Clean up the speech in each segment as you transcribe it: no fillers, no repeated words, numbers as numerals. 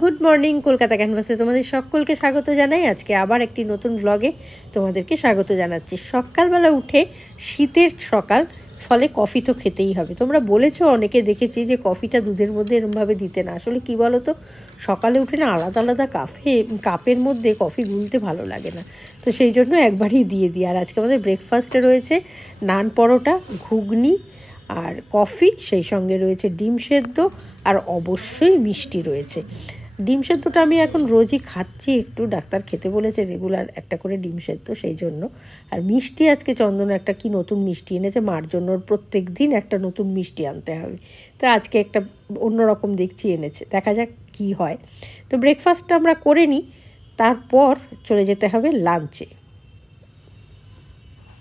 Good morning, Kolkata ক্যানভাসে তোমাদের সকলকে স্বাগত জানাই। আজকে আবার একটি নতুন ব্লগে তোমাদেরকে স্বাগত জানাচ্ছি। সকালবেলা উঠে শীতের সকাল, ফলে কফি তো খেতেই হবে। তোমরা বলেছো, অনেকে দেখেছি যে কফিটা দুধের মধ্যে এরমভাবে দিতে না। আসলে কি বলো তো, সকালে উঠে না আলাদা আলাদা কাপের মধ্যে কফি গুলতে ভালো লাগে না, তো সেই জন্য একবারই দিয়ে দিই। আর আজকে আমাদের ব্রেকফাস্টে রয়েছে নান পরোটা, ঘুগনি আর কফি, সেই সঙ্গে রয়েছে ডিম সেদ্ধ আর অবশ্যই মিষ্টি রয়েছে। ডিম সেদ্ধটা আমি এখন রোজই খাচ্ছি, একটু ডাক্তার খেতে বলেছে রেগুলার একটা করে ডিম সেদ্ধ, সেই জন্য। আর মিষ্টি আজকে চন্দন একটা কি নতুন মিষ্টি এনেছে মার জন্য, প্রত্যেক দিন একটা নতুন মিষ্টি আনতে হবে, তো আজকে একটা অন্যরকম দেখছি এনেছে, দেখা যাক কি হয়। তো ব্রেকফাস্টটা আমরা করে নিই, তারপর চলে যেতে হবে লাঞ্চে।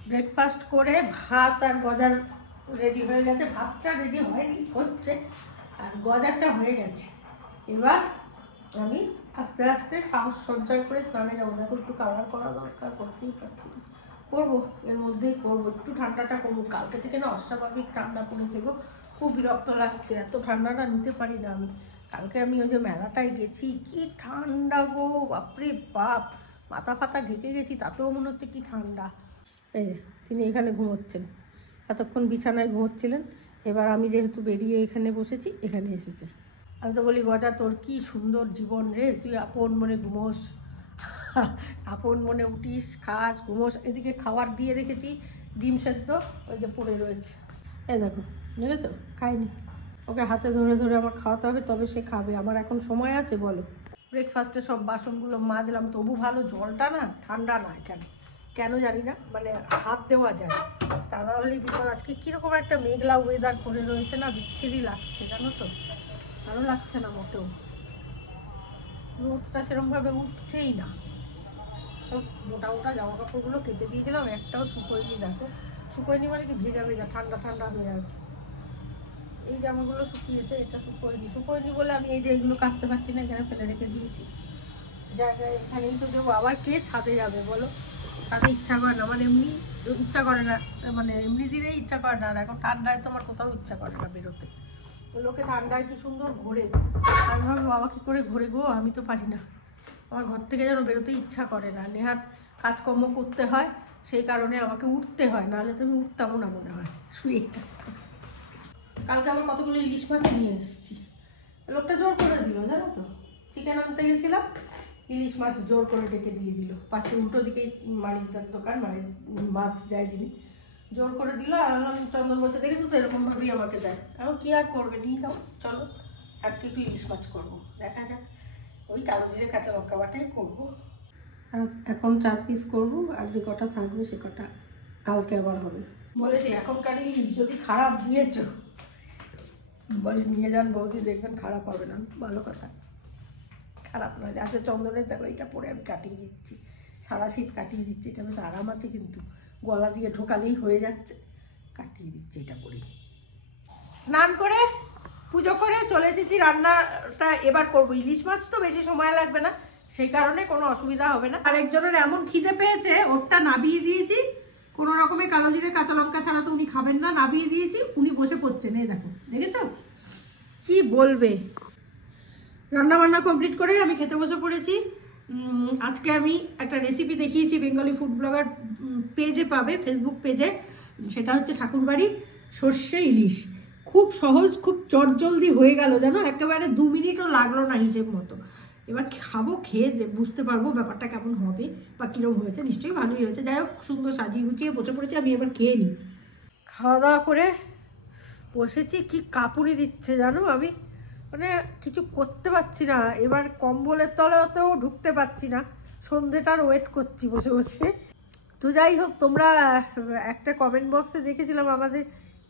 ব্রেকফাস্ট করে ভাত আর গজার রেডি হয়ে গেছে। ভাতটা রেডি হয়নি, হচ্ছে, আর গজারটা হয়ে গেছে। এবার আমি আস্তে আস্তে সাহস সঞ্চয় করে স্নানে যাবো। দেখো একটু কালার করা দরকার, করতেই পারছি না, করবো, এর মধ্যেই করবো। একটু ঠান্ডাটা কমুক, কালকে থেকে না অস্বাভাবিক ঠান্ডা পড়েছে গো, খুব বিরক্ত লাগছে, এত ঠান্ডাটা নিতে পারি না আমি। কালকে আমি ওই যে মেলাটায় গেছি, কি ঠান্ডা গো, বাপরে বাপ, মাথা ফাতা ঢেকে গেছি, তাতেও মনে হচ্ছে কি ঠান্ডা। এই যে তিনি এখানে ঘুমোচ্ছেন, এতক্ষণ বিছানায় ঘুমোচ্ছিলেন, এবার আমি যেহেতু বেরিয়ে এখানে বসেছি, এখানে এসেছে। আমি তো বলি, গজা তোর কি সুন্দর জীবন রে, তুই আপন মনে ঘুমোস, আপন মনে উঠিস, খাস, ঘুমোস। এদিকে খাবার দিয়ে রেখেছি ডিম সেদ্ধ, ওই যে পড়ে রয়েছে, এই দেখো, দেখেছো, খাইনি। ওকে হাতে ধরে ধরে আমার খাওয়াতে হবে, তবে সে খাবে। আমার এখন সময় আছে বলো? ব্রেকফাস্টে সব বাসনগুলো মাজলাম, তবু ভালো জলটা না ঠান্ডা না, কেন জানি না, মানে হাত দেওয়া যায়, তা নাহলেই বিপদ। আজকে কীরকম একটা মেঘলা ওয়েদার করে রয়েছে না, বিচ্ছিরি লাগছে জানো তো, ভালো লাগছে না মোটেও, রোদটা সেরকমভাবে উঠছেই না। সব মোটা মোটা জামা কাপড়গুলো কেচে দিয়েছিলাম, একটাও শুকোয়নি। দেখো শুকোয়নি মানে কি, ভেজা ভেজা ঠান্ডা ঠান্ডা হয়ে আছে। এই জামাগুলো শুকিয়েছে, এটা শুকোয়নি বলে আমি এই যে এগুলো কাচতে পারছি না, এখানে ফেলে রেখে দিয়েছি জায়গায়। এখানেই তো দেবো, আবার কে ছাদে যাবে বলো, ছাদে ইচ্ছা করে না, মানে এমনি ইচ্ছা করে না, মানে এমনি দিনেই ইচ্ছা করে না, আর এখন ঠান্ডায় তো আমার কোথাও ইচ্ছা করে না বেরোতে। লোকে ঠান্ডায় কি সুন্দর ঘোরে, আমি ভাবি বাবা কী করে ঘোরে গো, আমি তো পারি না, আমার ঘর থেকে যেন বেরোতে ইচ্ছা করে না। নেহাত কাজকর্ম করতে হয়, সেই কারণে আমাকে উঠতে হয়, নাহলে তো আমি উঠতামও না, মনে হয় শুয়ে থাকতাম। কালকে আমার কতগুলো ইলিশ মাছ নিয়ে এসেছি, লোকটা জোর করে দিল জানো তো, চিকেন আনতে গেছিলাম, ইলিশ মাছ জোর করে ডেকে দিয়ে দিল, পাশে উল্টো দিকেই মানিকদার দোকান, মানে মাছ দেয় যিনি, জোর করে দিল। আর চন্দন বলছে, দেখেছো তো এরকমভাবেই আমাকে দেয়। এখন কী আর করবে, নিয়ে যাও, চলো আজকে একটু ইলিশ মাছ করবো, দেখা যাক। ওই কালো জিরে কাঁচা লঙ্কা বাটাই করবো, এখন 4 পিস করবো, আর যে কটা থাকবে সে কটা কালকে আবার হবে। বলেছি এখনকার ইলিশ যদি খারাপ দিয়েছো, বলে নিয়ে যান বৌদি, দেখবেন খারাপ হবে না, ভালো কথা, খারাপ নয়। আচ্ছা চন্দনের দেখো, এটা পরে আমি কাটিয়ে দিচ্ছি, সারা শীত কাটিয়ে দিচ্ছি, এটা বেশ আরাম আছে, কিন্তু গলা দিয়ে ঢোকালেই হয়ে যাচ্ছে, কাটিয়ে দিচ্ছি এটা পরেই। স্নান করে পুজো করে চলে এসেছি, রান্নাটা এবার করবো। ইলিশ মাছ তো বেশি সময় লাগবে না, সেই কারণে কোনো অসুবিধা হবে না। আরেকজনের এমন খিদে পেয়েছে, ওরটা নাবিয়ে দিয়েছি, কোনো রকমে কালো জিরে কাঁচা লঙ্কা ছাড়া তো উনি খাবেন না, নাবিয়ে দিয়েছি, উনি বসে পড়ছেন, এই দেখো, দেখেছো কি বলবে। রান্না বান্না কমপ্লিট করে আমি খেতে বসে পড়েছি। আজকে আমি একটা রেসিপি দেখিয়েছি, বেঙ্গলি ফুড ব্লগার পেজে পাবে, ফেসবুক পেজে, সেটা হচ্ছে ঠাকুরবাড়ির সর্ষে ইলিশ। খুব সহজ, খুব চটজলদি হয়ে গেল জানো, একেবারে 2 মিনিটও লাগলো না হিসেব মতো। এবার খাবো, খেয়ে বুঝতে পারবো ব্যাপারটা কেমন হবে বা কীরকম হয়েছে, নিশ্চয়ই ভালোই হয়েছে। যাই হোক, সুন্দর সাজিয়ে গুছিয়ে বসে পড়েছি, আমি এবার খেয়ে নিই। খাওয়া দাওয়া করে বসেছি, কি কাঁপুনি দিচ্ছে জানো, আমি মানে কিছু করতে পারছি না, এবার কম্বলের তলাতেও ঢুকতে পারছি না, সন্ধ্যেটার ওয়েট করছি বসে বসে। তো যাই হোক, তোমরা একটা কমেন্ট বক্সে দেখেছিলাম আমাদের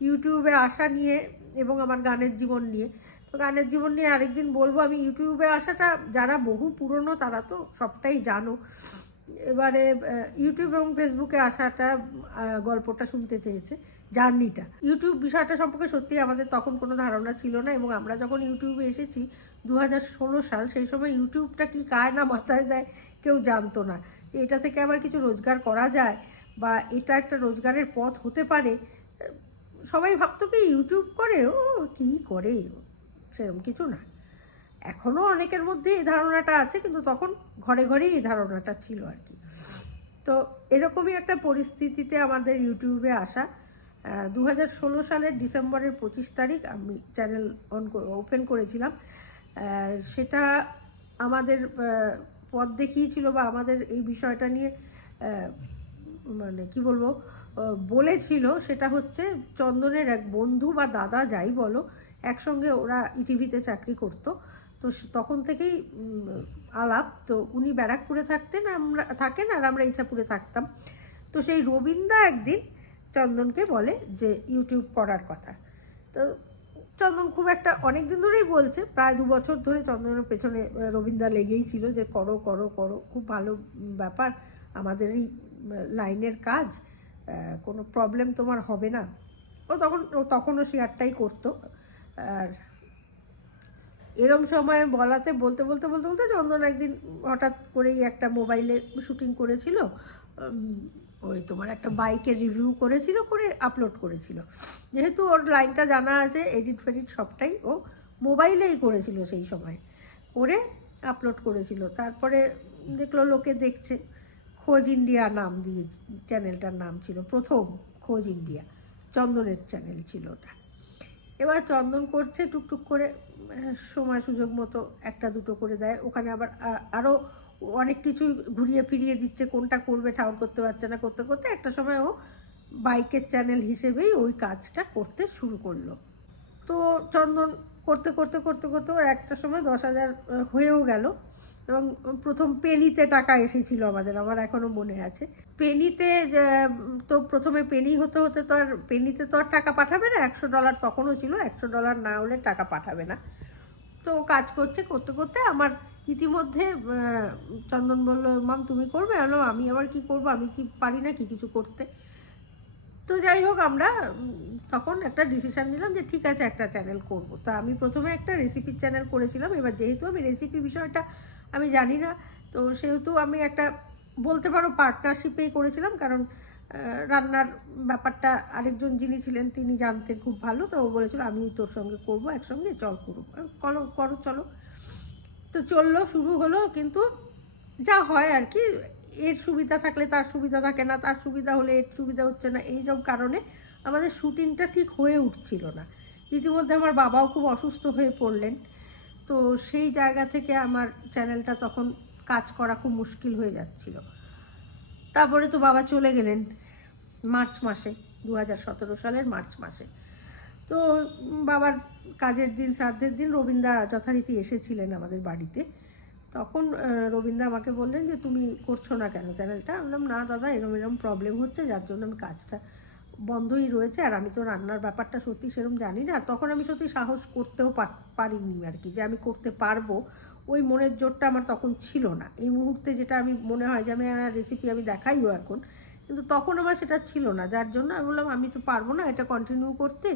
ইউটিউবে আসা নিয়ে এবং আমার গানের জীবন নিয়ে। তো গানের জীবন নিয়ে আরেকদিন বলবো। আমি ইউটিউবে আসাটা, যারা বহু পুরনো তারা তো সবটাই জানো, এবারে ইউটিউব এবং ফেসবুকে আসাটা, গল্পটা শুনতে চেয়েছে, জার্নিটা। ইউটিউব বিষয়টা সম্পর্কে সত্যি আমাদের তখন কোনো ধারণা ছিল না, এবং আমরা যখন ইউটিউবে এসেছি 2016 সাল, সেই সময় ইউটিউবটা কি কায় না মাথায় দেয় কেউ জানতো না। এটা থেকে আবার কিছু রোজগার করা যায়, বা এটা একটা রোজগারের পথ হতে পারে, সবাই ভাবতো কি ইউটিউব করে, ও কী করে, সেরকম কিছু না। এখনও অনেকের মধ্যে এই ধারণাটা আছে, কিন্তু তখন ঘরে ঘরেই এই ধারণাটা ছিল আর কি। তো এরকমই একটা পরিস্থিতিতে আমাদের ইউটিউবে আসা। 2016 সালের ডিসেম্বরের 25 তারিখ আমি চ্যানেল ওপেন করেছিলাম। সেটা আমাদের পথ দেখিয়েছিল, বা আমাদের এই বিষয়টা নিয়ে মানে কি বলবো বলেছিল, সেটা হচ্ছে চন্দনের এক বন্ধু বা দাদা যাই বলো, একসঙ্গে ওরা ইটিভিতে চাকরি করতো। তো তখন থেকেই আলাপ। তো উনি ব্যারাকপুরে থাকেন, আর আমরা ইছাপুরে থাকতাম। তো সেই রবীন্দা একদিন চন্দনকে বলে যে ইউটিউব করার কথা। তো চন্দন খুব একটা অনেক দিন ধরেই বলছে, প্রায় 2 বছর ধরে চন্দনের পেছনে রবীন্দা লেগেই ছিল যে করো করো করো, খুব ভালো ব্যাপার, আমাদের এই লাইনের কাজ, কোনো প্রবলেম তোমার হবে না। তখনও শেয়ারটাই করতো। আর এরম সময় বলতে চন্দন একদিন হঠাৎ করেই একটা মোবাইলে শুটিং করেছিল, ওই তোমার একটা বাইকের রিভিউ করেছিল, করে আপলোড করেছিল। যেহেতু ওর লাইনটা জানা আছে, এডিট ফেডিট সবটাই ও মোবাইলেই করেছিল সেই সময়, করে আপলোড করেছিল। তারপরে দেখলো লোকে দেখছে, খোঁজ ইন্ডিয়া নাম দিয়ে চ্যানেলটার নাম ছিল, প্রথম খোঁজ ইন্ডিয়া, চন্দনের চ্যানেল ছিল ওটা। এবার চন্দন করছে টুকটুক করে, সময় সুযোগ মতো একটা দুটো করে দেয়, ওখানে আবার আরও অনেক কিছু ঘুরিয়ে ফিরিয়ে দিচ্ছে, কোনটা করবে ঠাউর করতে পারছে না। করতে করতে একটা সময় ও বাইকের চ্যানেল হিসেবেই ওই কাজটা করতে শুরু করলো। তো চন্দন করতে করতে করতে করতে ওর একটা সময় 10,000 হয়েও গেল। এবং প্রথম পেনিতে টাকা এসেছিল আমাদের, আমার এখনও মনে আছে। পেনিতে তো প্রথমে পেনি হতে হতে তো আর পেনিতে তো আর টাকা পাঠাবে না, $100 তখনও ছিল, $100 না হলে টাকা পাঠাবে না। তো কাজ করতে করতে আমার ইতিমধ্যে চন্দন বলল, মাম তুমি করবে? আমি আবার কি করব, আমি কি পারি না কি কিছু করতে? তো যাই হোক, আমরা তখন একটা ডিসিশন নিলাম যে ঠিক আছে, একটা চ্যানেল করব। তো আমি প্রথমে একটা রেসিপির চ্যানেল করেছিলাম। এবার যেহেতু আমি রেসিপি বিষয়টা আমি জানি না, তো সেহেতু আমি একটা বলতে পারো পার্টনারশিপেই করেছিলাম, কারণ রান্নার ব্যাপারটা আরেকজন যিনি ছিলেন তিনি জানতেন খুব ভালো। তো ও বলেছিল আমি তোর সঙ্গে করব, একসঙ্গে চল করো চলো। তো চললো, শুরু হলো। কিন্তু যা হয় আর কি, এর সুবিধা থাকলে তার সুবিধা থাকে না, তার সুবিধা হলে এর সুবিধা হচ্ছে না, এইসব কারণে আমাদের শুটিংটা ঠিক হয়ে উঠছিল না। ইতিমধ্যে আমার বাবাও খুব অসুস্থ হয়ে পড়লেন। তো সেই জায়গা থেকে আমার চ্যানেলটা তখন কাজ করা খুব মুশকিল হয়ে যাচ্ছিল। তারপরে তো বাবা চলে গেলেন মার্চ মাসে, 2017 সালের মার্চ মাসে। তো বাবার কাজের দিন, শ্রাদ্ধের দিন রবীন্দা যথারীতি এসেছিলেন আমাদের বাড়িতে। তখন রবীন্দা আমাকে বললেন যে তুমি করছো না কেন চ্যানেলটা? আমি বললাম না দাদা, এরম প্রবলেম হচ্ছে, যার জন্য আমি কাজটা বন্ধই রয়েছে। আর আমি তো রান্নার ব্যাপারটা সত্যি সেরকম জানি না। তখন আমি সত্যি সাহস করতেও পারিনি আর কি, যে আমি করতে পারবো, ওই মনের জোরটা আমার তখন ছিল না। এই মুহূর্তে যেটা আমি মনে হয় যে আমি রেসিপি আমি দেখাইও এখন, কিন্তু তখন আমার সেটা ছিল না। যার জন্য আমি বললাম আমি তো পারবো না এটা কন্টিনিউ করতে,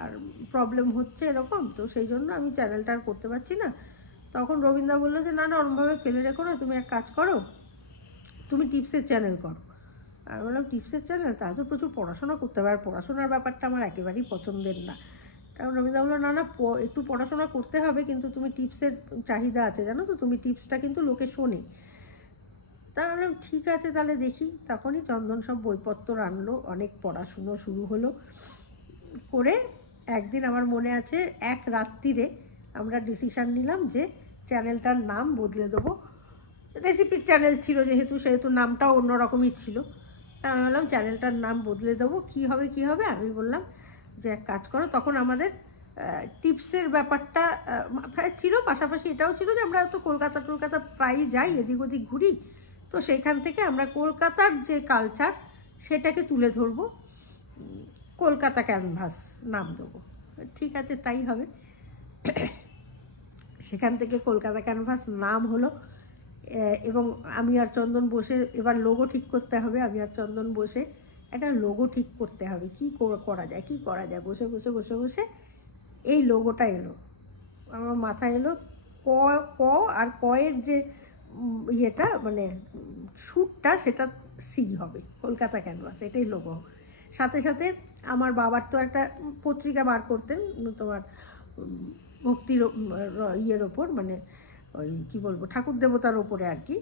আর প্রবলেম হচ্ছে এরকম, তো সেই জন্য আমি চ্যানেলটা আর করতে পারছি না। তখন রবীন্দা বললো যে না না, ওরমভাবে ফেলে রেখো না, তুমি এক কাজ করো, তুমি টিপসের চ্যানেল করো। আর বললাম টিপসের চ্যানেল? তা তো প্রচুর পড়াশোনা করতে হবে, আর পড়াশোনার ব্যাপারটা আমার একেবারেই পছন্দের না। কারণ রবীন্দা বললো না না, একটু পড়াশোনা করতে হবে, কিন্তু তুমি টিপসের চাহিদা আছে জানো তো, তুমি টিপসটা কিন্তু লোকে শোনে। তা বললাম ঠিক আছে তাহলে দেখি। তখনই চন্দন সব বইপত্র আনলো, অনেক পড়াশুনো শুরু হলো। করে একদিন আমার মনে আছে, এক রাত্রিরে আমরা ডিসিশন নিলাম যে চ্যানেলটার নাম বদলে দেবো। রেসিপির চ্যানেল ছিল সেহেতু নামটাও অন্যরকমই ছিল। আমি বললাম চ্যানেলটার নাম বদলে দেবো, কী হবে। আমি বললাম যে এক কাজ করো, তখন আমাদের টিপসের ব্যাপারটা মাথায় ছিল, পাশাপাশি এটাও ছিল যে আমরা তো কলকাতা প্রায়ই যাই, এদিক ওদিক ঘুরি। তো সেইখান থেকে আমরা কলকাতার যে কালচার সেটাকে তুলে ধরবো, কলকাতা ক্যানভাস নাম দেবো। ঠিক আছে তাই হবে। সেখান থেকে কলকাতা ক্যানভাস নাম হলো। এবং আমি আর চন্দন বসে এবার লোগো ঠিক করতে হবে। আমি আর চন্দন বসে একটা লোগো ঠিক করতে হবে, কি করা যায়। বসে এই লোগোটা এলো আমার মাথায়, এলো ক আর কয়ের যে ইয়েটা মানে সুরটা, সেটা সি হবে, কলকাতা ক্যানভাস, এটাই লোগো। সাথে সাথে আমার বাবার তো একটা পত্রিকা বার করতেন, তোমার ভক্তির ইয়ের ওপর, মানে ওই কী বলবো, ঠাকুর দেবতার ওপরে আর কি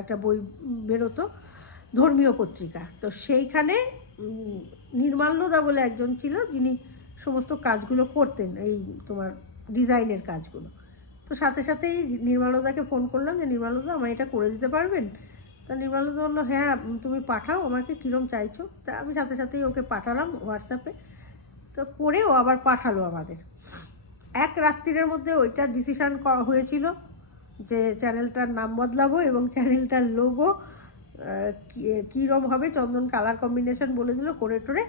একটা বই বেরোতো, ধর্মীয় পত্রিকা। তো সেইখানে নির্মাল্যদা বলে একজন ছিল যিনি সমস্ত কাজগুলো করতেন, এই তোমার ডিজাইনের কাজগুলো। তো সাথে সাথেই নির্মাল্যদাকে ফোন করলাম যে নির্মাল্যদা আমার এটা করে দিতে পারবেন? তা নির্মাল্যদা বললো হ্যাঁ তুমি পাঠাও আমাকে, কীরকম চাইছো। তা আমি সাথে সাথেই ওকে পাঠালাম হোয়াটসঅ্যাপে। তো করে ও আবার পাঠালো আমাদের। এক রাত্রির মধ্যে ওইটা ডিসিশান করা হয়েছিল যে চ্যানেলটার নাম বদলাবো এবং চ্যানেলটার লোগো কীরকম হবে, চন্দন কালার কম্বিনেশন বলে দিল, করে টোরে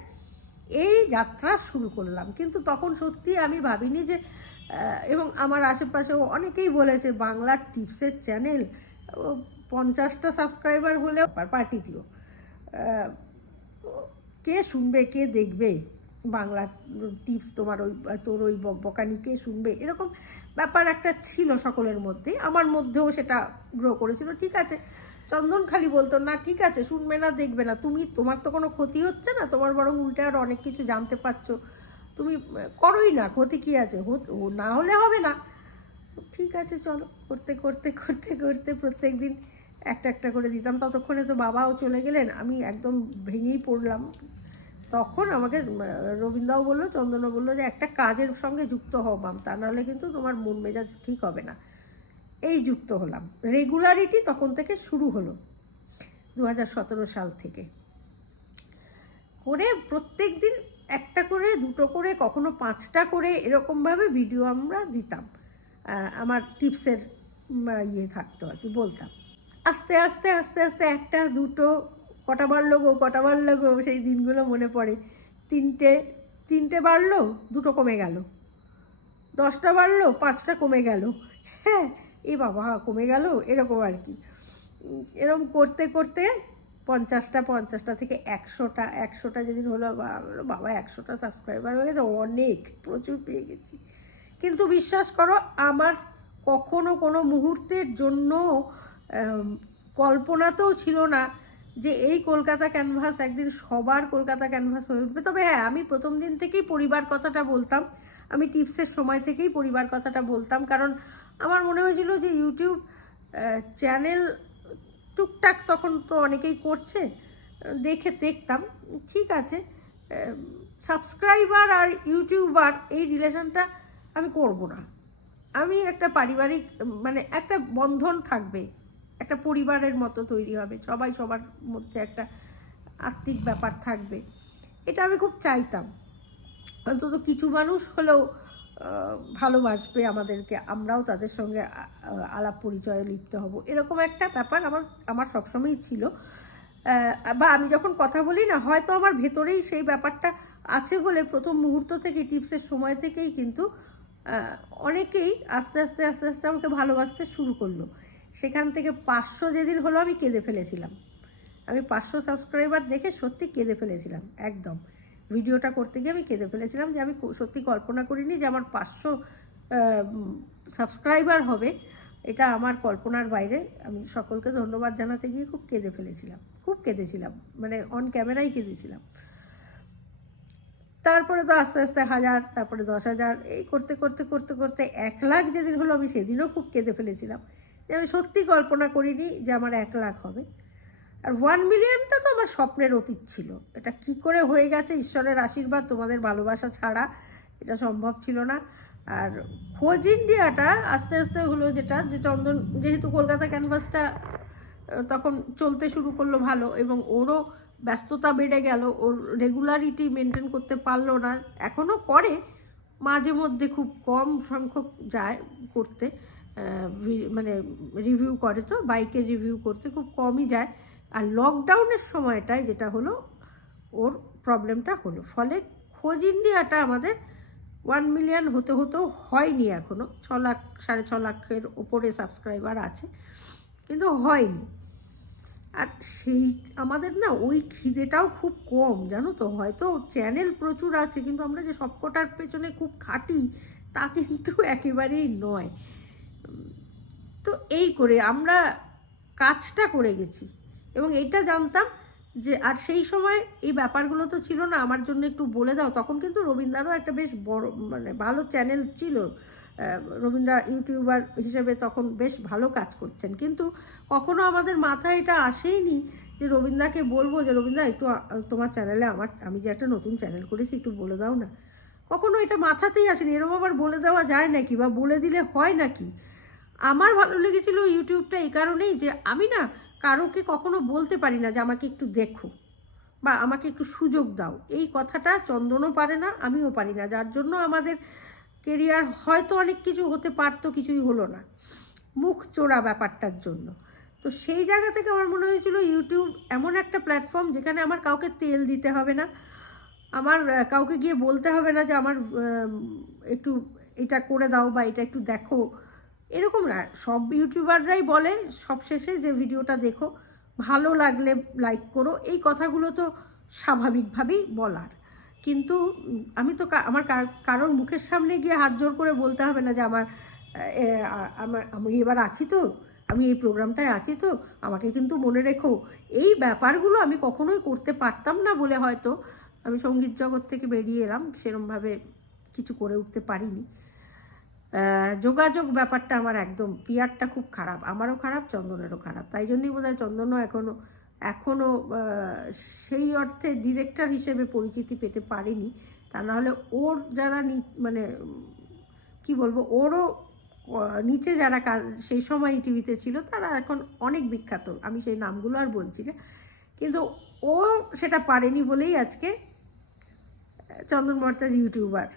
এই যাত্রা শুরু করলাম। কিন্তু তখন সত্যি আমি ভাবিনি যে, এবং আমার আশেপাশেও অনেকেই বলেছে বাংলার টিপসের চ্যানেল, 50টা সাবস্ক্রাইবার হলেও পার্টি দিও, কে শুনবে কে দেখবে বাংলা টিপস, তোমার ওই তোর ওই বকবকানি কে শুনবে, এরকম ব্যাপার একটা ছিল সকলের মধ্যেই, আমার মধ্যেও সেটা গ্রো করেছিল। ঠিক আছে, চন্দন খালি বলতো না ঠিক আছে শুনবে না দেখবে না, তোমার তো কোনো ক্ষতি হচ্ছে না, তোমার বরং উল্টে আর অনেক কিছু জানতে পারছো, তুমি করোই না, ক্ষতি কী আছে, না হলে হবে না। ঠিক আছে চলো, করতে করতে করতে করতে প্রত্যেক দিন একটা একটা করে দিতাম। ততক্ষণে তো বাবাও চলে গেলেন, আমি একদম ভেঙেই পড়লাম। তখন আমাকে রবীন্দ্রও বললো, চন্দনও বললো যে একটা কাজের সঙ্গে যুক্ত হও মাম, তা নাহলে কিন্তু তোমার মন মেজাজ ঠিক হবে না। এই যুক্ত হলাম, রেগুলারিটি তখন থেকে শুরু হলো 2017 সাল থেকে। করে প্রত্যেক দিন একটা করে, দুটো করে, কখনো 5টা করে এরকমভাবে ভিডিও আমরা দিতাম। আমার টিপসের ইয়ে থাকতো আর কি, বলতাম। আস্তে আস্তে আস্তে আস্তে একটা দুটো, কটা বাড়লো গো, সেই দিনগুলো মনে পড়ে। 3টে বাড়লো, 2টো কমে গেল, 10টা বাড়লো, 5টা কমে গেল, হ্যাঁ এ বাবা কমে গেল, এরকম আর কি। এরকম করতে করতে 50টা থেকে 100টা যেদিন হলো, বাবা 100টা সাবস্ক্রাইবার হয়ে গেছে, অনেক, প্রচুর পেয়ে গেছি। কিন্তু বিশ্বাস করো আমার কখনো কোনো মুহূর্তের জন্য কল্পনাতেও ছিল না যে এই কলকাতা ক্যানভাস একদিন সবার কলকাতা ক্যানভাস হয়ে উঠবে। তবে হ্যাঁ, আমি প্রথম দিন থেকেই পরিবার কথাটা বলতাম, আমি টিপসের সময় থেকেই পরিবার কথাটা বলতাম, কারণ আমার মনে হয়েছিল যে ইউটিউব চ্যানেল টুকটাক তখন তো অনেকেই করছে, দেখতাম ঠিক আছে, সাবস্ক্রাইবার আর ইউটিউবার এই রিলেশনটা আমি করব না। আমি একটা পারিবারিক, মানে একটা বন্ধন থাকবে, একটা পরিবারের মতো তৈরি হবে, সবাই সবার মধ্যে একটা আত্মিক ব্যাপার থাকবে, এটা আমি খুব চাইতাম। অন্তত কিছু মানুষ হলেও ভালোবাসবে আমাদেরকে, আমরাও তাদের সঙ্গে আলাপ পরিচয়ে লিপ্ত হব, এরকম একটা ব্যাপার আমার সবসময়ই ছিল। বা আমি যখন কথা বলি না, হয়তো আমার ভেতরেই সেই ব্যাপারটা আছে বলে প্রথম মুহূর্ত থেকে, টিপসের সময় থেকেই কিন্তু অনেকেই আস্তে আস্তে আস্তে আস্তে আমাকে ভালোবাসতে শুরু করলো। সেখান থেকে 500 যেদিন হলো আমি কেঁদে ফেলেছিলাম। আমি 500 সাবস্ক্রাইবার দেখে সত্যি কেঁদে ফেলেছিলাম, একদম ভিডিওটা করতে গিয়ে আমি কেঁদে ফেলেছিলাম যে আমি সত্যি কল্পনা করিনি যে আমার 500 সাবস্ক্রাইবার হবে, এটা আমার কল্পনার বাইরে। আমি সকলকে ধন্যবাদ জানাতে গিয়ে খুব কেঁদেছিলাম, মানে অন ক্যামেরাই কেঁদেছিলাম। তারপরে তো আস্তে আস্তে 1000, তারপরে 10,000, এই করতে করতে করতে করতে 1 লাখ যেদিন হলো আমি সেদিনও খুব কেঁদে ফেলেছিলাম, যে আমি সত্যি কল্পনা করিনি যে আমার 1 লাখ হবে। আর 1 মিলিয়নটা তো আমার স্বপ্নের অতীত ছিল, এটা কি করে হয়ে গেছে ঈশ্বরের আশীর্বাদ, তোমাদের ভালোবাসা ছাড়া এটা সম্ভব ছিল না। আর খোঁজ ইন্ডিয়াটা আস্তে আস্তে হলো, যেটা যে চন্দন যেহেতু কলকাতা ক্যানভাসটা তখন চলতে শুরু করলো ভালো, এবং ওরও ব্যস্ততা বেড়ে গেল, ওর রেগুলারিটি মেনটেন করতে পারলো না, এখনও করে মাঝে মধ্যে, খুব কম সংখ্যক যায় করতে, মানে রিভিউ করে, তো বাইকের রিভিউ করতে খুব কমই যায়। আর লকডাউনের সময়টায় যেটা হলো, ওর প্রবলেমটা হলো, ফলে খোঁজ ইন্ডিয়াটা আমাদের 1 মিলিয়ন হতেও হয়নি এখনও, 6 লাখ 6.5 লাখের ওপরে সাবস্ক্রাইবার আছে, কিন্তু হয়নি। আর সেই আমাদের না ওই খিদেটাও খুব কম, জানো তো। হয়তো চ্যানেল প্রচুর আছে, কিন্তু আমরা যে সবকটার পেছনে খুব খাটি তা কিন্তু একেবারেই নয়। তো এই করে আমরা কাজটা করে গেছি, এবং এইটা জানতাম যে আর সেই সময় এই ব্যাপারগুলো তো ছিল না, আমার জন্য একটু বলে দাও। তখন কিন্তু রবীন্দ্রারও একটা বেশ বড় মানে ভালো চ্যানেল ছিল, রবীন্দ্রা ইউটিউবার হিসেবে তখন বেশ ভালো কাজ করছেন, কিন্তু কখনো আমাদের মাথায় এটা আসেইনি যে রবীন্দ্রাকে বলবো যে রবীন্দ্রা একটু তোমার চ্যানেলে আমি যে একটা নতুন চ্যানেল করেছি একটু বলে দাও না। কখনো এটা মাথাতেই আসেনি। এরকম আবার বলে দেওয়া যায় নাকি, বা বলে দিলে হয় নাকি। আমার ভালো লেগেছিল ইউটিউবটা এই কারণেই যে আমি না কারোকে কখনো বলতে পারি না যে আমাকে একটু দেখো বা আমাকে একটু সুযোগ দাও। এই কথাটা চন্দনও পারে না, আমিও পারি না, যার জন্য আমাদের কেরিয়ার হয়তো অনেক কিছু হতে পারতো, কিছুই হলো না মুখ চোরা ব্যাপারটার জন্য। তো সেই জায়গা থেকে আমার মনে হয়েছিল ইউটিউব এমন একটা প্ল্যাটফর্ম যেখানে আমার কাউকে তেল দিতে হবে না, আমার কাউকে গিয়ে বলতে হবে না যে আমার একটু এটা করে দাও বা এটা একটু দেখো, এরকম না। সব ইউটিউবাররাই বলে সবশেষে যে ভিডিওটা দেখো, ভালো লাগলে লাইক করো, এই কথাগুলো তো স্বাভাবিকভাবেই বলার। কিন্তু আমি তো আমার কারোর মুখের সামনে গিয়ে হাত জোর করে বলতে হবে না যে আমি এবার আছি তো, আমি এই প্রোগ্রামটায় আছি তো, আমাকে কিন্তু মনে রেখো। এই ব্যাপারগুলো আমি কখনোই করতে পারতাম না বলে হয়তো আমি সঙ্গীত জগৎ থেকে বেরিয়ে এলাম, সেরমভাবে কিছু করে উঠতে পারিনি। যোগাযোগ ব্যাপারটা আমার একদম পিয়ারটা খুব খারাপ, আমারও খারাপ, চন্দনেরও খারাপ। তাই জন্যই বোধহয় চন্দনও এখনো সেই অর্থে ডিরেক্টর হিসেবে পরিচিতি পেতে পারেনি। তা নাহলে ওর যারা মানে কি বলবো, ওরও নিচে যারা সেই সময় টিভিতে ছিল তারা এখন অনেক বিখ্যাত, আমি সেই নামগুলো আর বলছি না, কিন্তু ও সেটা পারেনি বলেই আজকে চন্দন ভট্টাচার্য ইউটিউবার।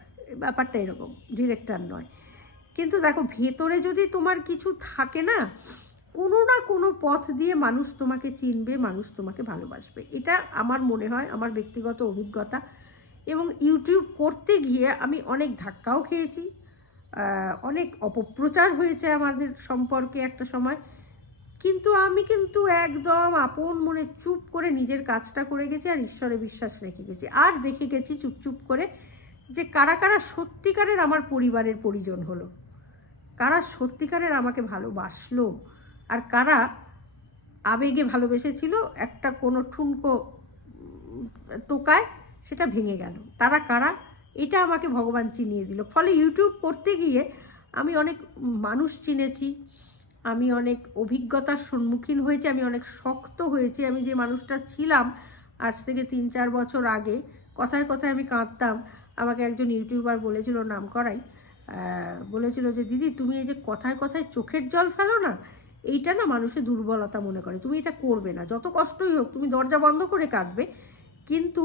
ব্যাপারটা এরকম, ডিরেক্টর নয়। কিন্তু দেখো, ভেতরে যদি তোমার কিছু থাকে না, কোনো না কোনো পথ দিয়ে মানুষ তোমাকে চিনবে, মানুষ তোমাকে ভালোবাসবে। এটা আমার মনে হয়, আমার ব্যক্তিগত অভিজ্ঞতা। এবং ইউটিউব করতে গিয়ে আমি অনেক ধাক্কাও খেয়েছি, অনেক অপপ্রচার হয়েছে আমাদের সম্পর্কে একটা সময়, কিন্তু আমি একদম আপন মনে চুপ করে নিজের কাজটা করে গেছি আর ঈশ্বরে বিশ্বাস রেখে গেছি। আর দেখে গেছি চুপচুপ করে যে কারা কারা সত্যিকারের আমার পরিবারের পরিজন হলো, কারা সত্যিকারের আমাকে ভালোবাসলো, আর কারা আবেগে ভালোবেসেছিল, একটা কোনো ঠুনকো টোকায় সেটা ভেঙে গেল। তারা কারা, এটা আমাকে ভগবান চিনিয়ে দিল। ফলে ইউটিউব করতে গিয়ে আমি অনেক মানুষ চিনেছি, আমি অনেক অভিজ্ঞতার সম্মুখীন হয়েছি, আমি অনেক শক্ত হয়েছি। আমি যে মানুষটা ছিলাম আজ থেকে 3-4 বছর আগে, কথায় কথায় আমি কাঁদতাম। আমাকে একজন ইউটিউবার বলেছিল, নাম করাই, বলেছিল যে দিদি তুমি এই যে কথায় কথায় চোখের জল ফেলো না, এইটা না মানুষের দুর্বলতা মনে করে, তুমি এটা করবে না, যত কষ্টই হোক তুমি দরজা বন্ধ করে কাঁদবে, কিন্তু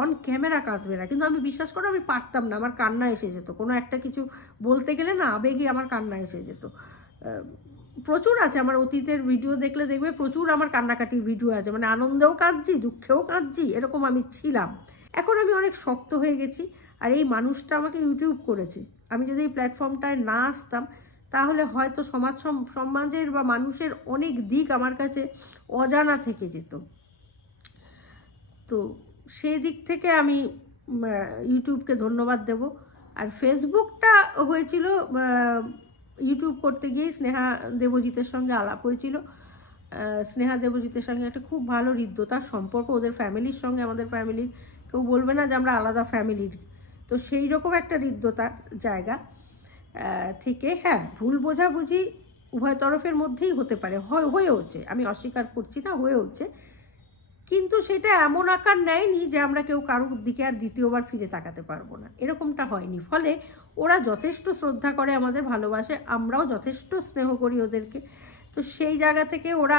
অন ক্যামেরা কাঁদবে না। কিন্তু আমি বিশ্বাস করো আমি পারতাম না, আমার কান্না এসে যেত, কোনো একটা কিছু বলতে গেলে না আবেগে আমার কান্না এসে যেত। প্রচুর আছে আমার অতীতের ভিডিও দেখলে দেখবে, প্রচুর আমার কান্নাকাটির ভিডিও আছে, মানে আনন্দেও কাঁদছি, দুঃখেও কাঁদছি, এরকম আমি ছিলাম। এখন আমি অনেক শক্ত হয়ে গেছি, আর এই মানুষটা আমাকে ইউটিউব করেছে। আমি যদি এই প্ল্যাটফর্মটায় না আসতাম তাহলে হয়তো সমাজের বা মানুষের অনেক দিক আমার কাছে অজানা থেকে যেত। তো সেই দিক থেকে আমি ইউটিউবকে ধন্যবাদ দেব। আর ফেসবুকটা হয়েছিল ইউটিউব করতে গিয়েই স্নেহা দেবজিতের সঙ্গে আলাপ হয়েছিল। স্নেহা দেবজিতের সঙ্গে একটা খুব ভালো হৃদ্যতার সম্পর্ক, ওদের ফ্যামিলির সঙ্গে আমাদের ফ্যামিলির, কেউ বলবে না যে আমরা আলাদা ফ্যামিলির। তো সেই রকম একটা হৃদ্যতার জায়গা থেকে, হ্যাঁ ভুল বোঝাবুঝি উভয় তরফের মধ্যেই হতে পারে, হয়েওছে, আমি অস্বীকার করছি না, হয়েওছে, কিন্তু সেটা এমন আকার নেয়নি যে আমরা কেউ কারোর দিকে আর দ্বিতীয়বার ফিরে তাকাতে পারবো না, এরকমটা হয়নি। ফলে ওরা যথেষ্ট শ্রদ্ধা করে, আমাদের ভালোবাসে, আমরাও যথেষ্ট স্নেহ করি ওদেরকে। তো সেই জায়গা থেকে ওরা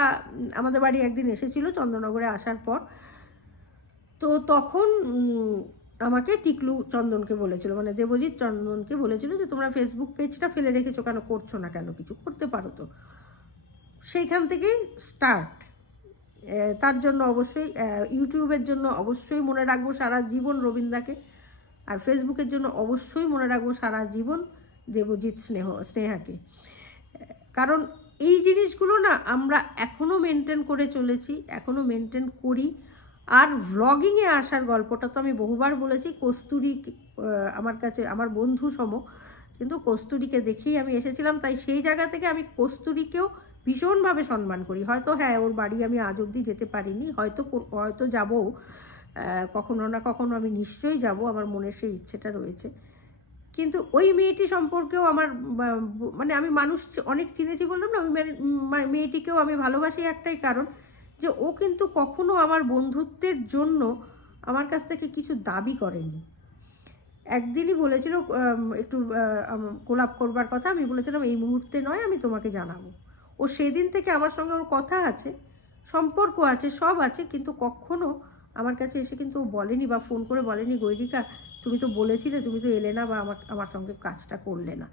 আমাদের বাড়ি একদিন এসেছিল চন্দননগরে আসার পর। তো তখন আমাকে টিকলু চন্দনকে বলেছিল, মানে দেবজিৎ চন্দনকে বলেছিল যে তোমরা ফেসবুক পেজটা ফেলে রেখেছো কেন, করছো না কেন, কিছু করতে পারো তো। সেইখান থেকেই স্টার্ট। তার জন্য অবশ্যই ইউটিউবের জন্য অবশ্যই মনে রাখবো সারা জীবন রবীন্দ্রাকে, আর ফেসবুকের জন্য অবশ্যই মনে রাখবো সারা জীবন দেবজিৎ স্নেহাকে। কারণ এই জিনিসগুলো না আমরা এখনো মেনটেন করে চলেছি, এখনো মেনটেন করি। আর ভ্লগিংয়ে আসার গল্পটা তো আমি বহুবার বলেছি, কস্তুরী আমার কাছে আমার বন্ধু সম, কিন্তু কস্তুরীকে দেখেই আমি এসেছিলাম, তাই সেই জায়গা থেকে আমি কস্তুরীকেও ভীষণভাবে সম্মান করি। হয়তো হ্যাঁ, ওর বাড়ি আমি আজ অবধি যেতে পারিনি, হয়তো যাবো কখনো না কখনো, আমি নিশ্চয়ই যাব, আমার মনের সেই ইচ্ছেটা রয়েছে। কিন্তু ওই মেয়েটি সম্পর্কেও আমার মানে আমি মানুষ অনেক চিনেছি বললাম না, ওই মেয়েটিকেও আমি ভালোবাসি একটাই কারণ, যে ও কিন্তু কখনো আমার বন্ধুত্বের জন্য আমার কাছ থেকে কিছু দাবি করেনি। একদিনই বলেছিল একটু কোলাপ করবার কথা, আমি বলেছিলাম এই মুহূর্তে নয়, আমি তোমাকে জানাবো। ও সেদিন থেকে আমার সঙ্গে ওর কথা আছে, সম্পর্ক আছে, সব আছে, কিন্তু কখনো আমার কাছে এসে কিন্তু বলেনি বা ফোন করে বলেনি গৈরিকা তুমি তো বলেছিলে, তুমি তো এলে না বা আমার সঙ্গে কাজটা করলে না।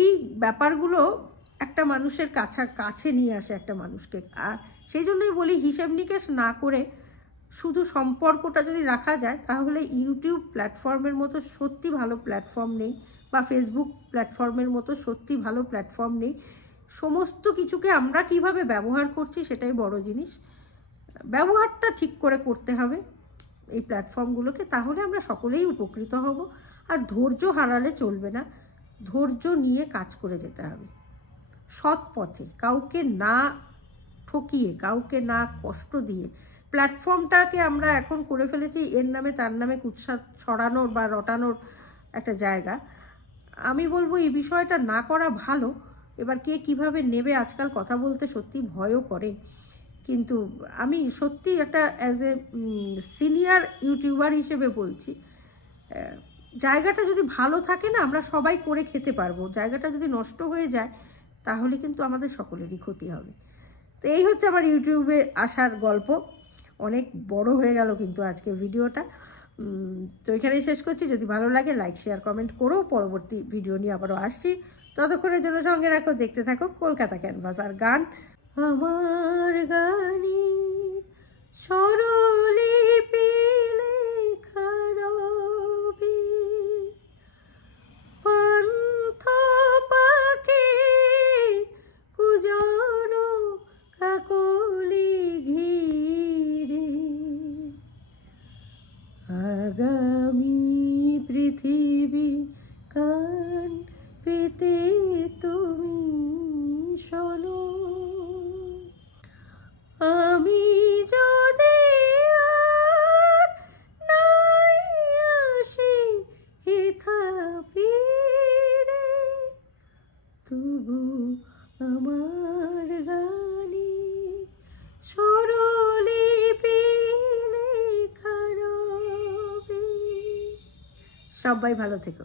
এই ব্যাপারগুলো একটা মানুষের কাছে নিয়ে আসে একটা মানুষকে। আর সেই জন্যই বলি, হিসেব নিকেশ না করে শুধু সম্পর্কটা যদি রাখা যায়, তাহলে ইউটিউব প্ল্যাটফর্মের মতো সত্যি ভালো প্ল্যাটফর্ম নেই, বা ফেসবুক প্ল্যাটফর্মের মতো সত্যি ভালো প্ল্যাটফর্ম নেই। সমস্ত কিছুকে আমরা কিভাবে ব্যবহার করছি সেটাই বড় জিনিস। ব্যবহারটা ঠিক করে করতে হবে এই প্ল্যাটফর্মগুলোকে, তাহলে আমরা সকলেই উপকৃত হব। আর ধৈর্য হারালে চলবে না, ধৈর্য নিয়ে কাজ করে যেতে হবে সৎ পথে, কাউকে না ঠকিয়ে, কাউকে না কষ্ট দিয়ে। প্ল্যাটফর্মটাকে আমরা এখন করে ফেলেছি এর নামে তার নামে কুৎসা ছড়ানোর বা রটানোর একটা জায়গা। আমি বলবো এই বিষয়টা না করা ভালো। এবার কে কিভাবে নেবে, আজকাল কথা বলতে সত্যি ভয়ও করে, কিন্তু আমি সত্যি একটা অ্যাজ এ সিনিয়র ইউটিউবার হিসেবে বলছি, জায়গাটা যদি ভালো থাকে না, আমরা সবাই করে খেতে পারবো। জায়গাটা যদি নষ্ট হয়ে যায়, তাহলে কিন্তু আমাদের সকলেরই ক্ষতি হবে। তো এই হচ্ছে আমার ইউটিউবে আসার গল্প। অনেক বড় হয়ে গেল কিন্তু আজকে ভিডিওটা। তো এখানেই শেষ করছি। যদি ভালো লাগে লাইক শেয়ার কমেন্ট করো। পরবর্তী ভিডিও নিয়ে আবারও আসছি, ততক্ষণের জন্য সঙ্গে রাখো, দেখতে থাকো কলকাতা ক্যানভাস। আর গান, আমার গানে স্বরলিপি লেখা রবে, পান্থ পাকে কুজন কাকলি ঘিরে, আগামী পৃথিবী কান পেতে তুমি শোনো, আমি যদি আর নাই আসি হেথা ফিরে, তবু আমার গানে স্বরলিপি লেখা রবে। সবাই ভালো থেকো।